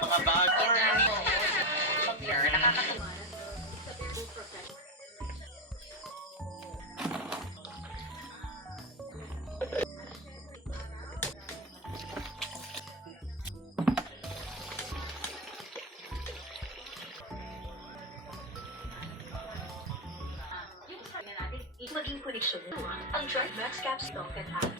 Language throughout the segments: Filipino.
mga bago. Nakakatuwa. Maging koneksyon mo ang Drive Max Caps Token app.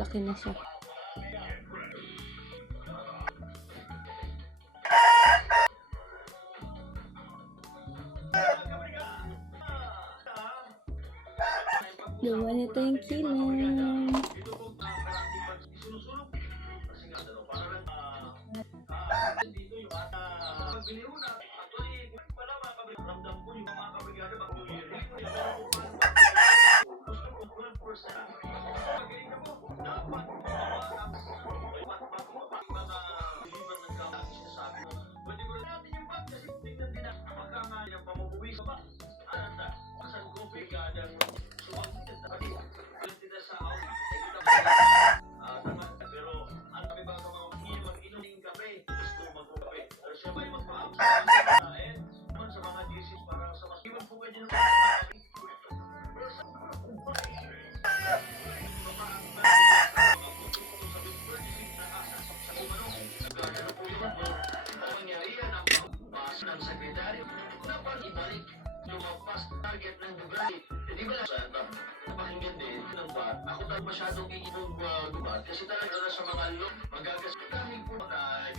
Laki na siya. Gawa nito yung kilong.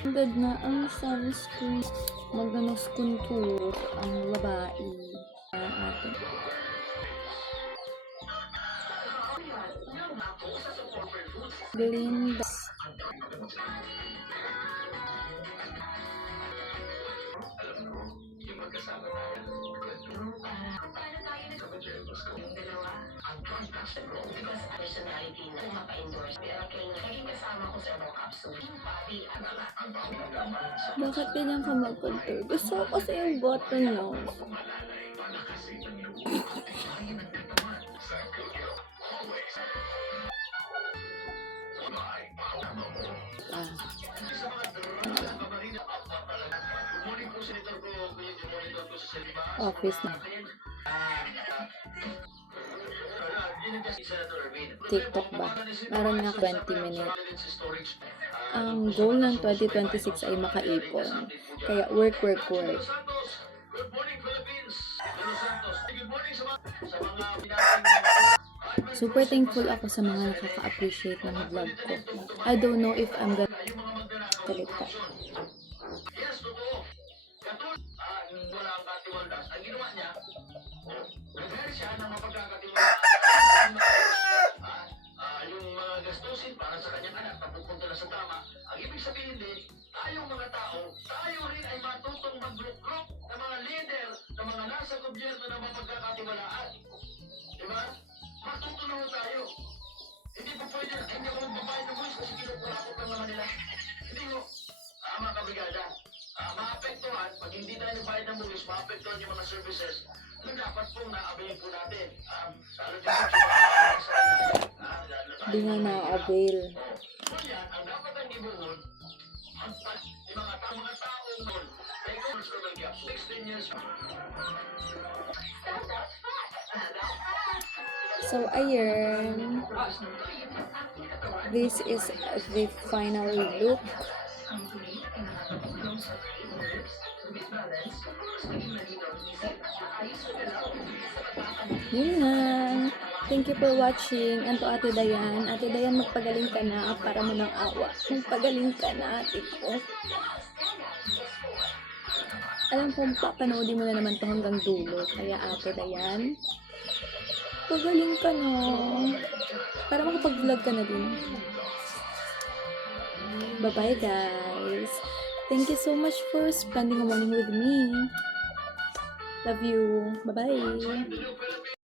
Agad na ang sunscreen. Magdanos contour ang babae. Atin. Glinda. Bakit ganyan ka mag-contour? Gusto ko kasi yung button mo. Office na. TikTok ba? Meron nga 20 minutes. Ang goal ng 2026 ay makaipon. Kaya work. Super thankful ako sa mga nakaka-appreciate ng vlog ko. I don't know if I'm gonna talita. Ang ginawa niya, nag-hire siya ng mapagkakatiwalaan yung mga gastusin para sa kanyang anak na pupunta na sa tama. Ang ibig sabihin din, tayong mga tao, tayo rin ay matutong mag-recruit ng mga leader, ng mga nasa gobyerno na mapagkakatiwalaan. Diba? Matutulungan tayo. Hindi po pwede, hindi ako magbabayad ng buwis kasi kinukurakot ng mga nila. Hindi mo, mga kabrigada, maapektuhan, pag hindi tayo nagbayad ng buwis, maapektuhan yung mga services na dapat po na-avail po natin. Hindi nga na-avail. Kaya, ang dapat ang ibuhon, yung mga taong nun, ay constable gap, 16 years. So, ayun. This is the final look. Yun lang. Thank you for watching. And to Ate Dayan. Ate Dayan, magpagaling ka na para mo ng awa. Magpagaling ka na, ate ko. Alam ko, papanoodin mo na naman to hanggang dulo. Kaya Ate Dayan, pagaling ka na. Para makapag-vlog ka na din. Bye-bye, guys. Thank you so much for spending a morning with me. Love you. Bye-bye.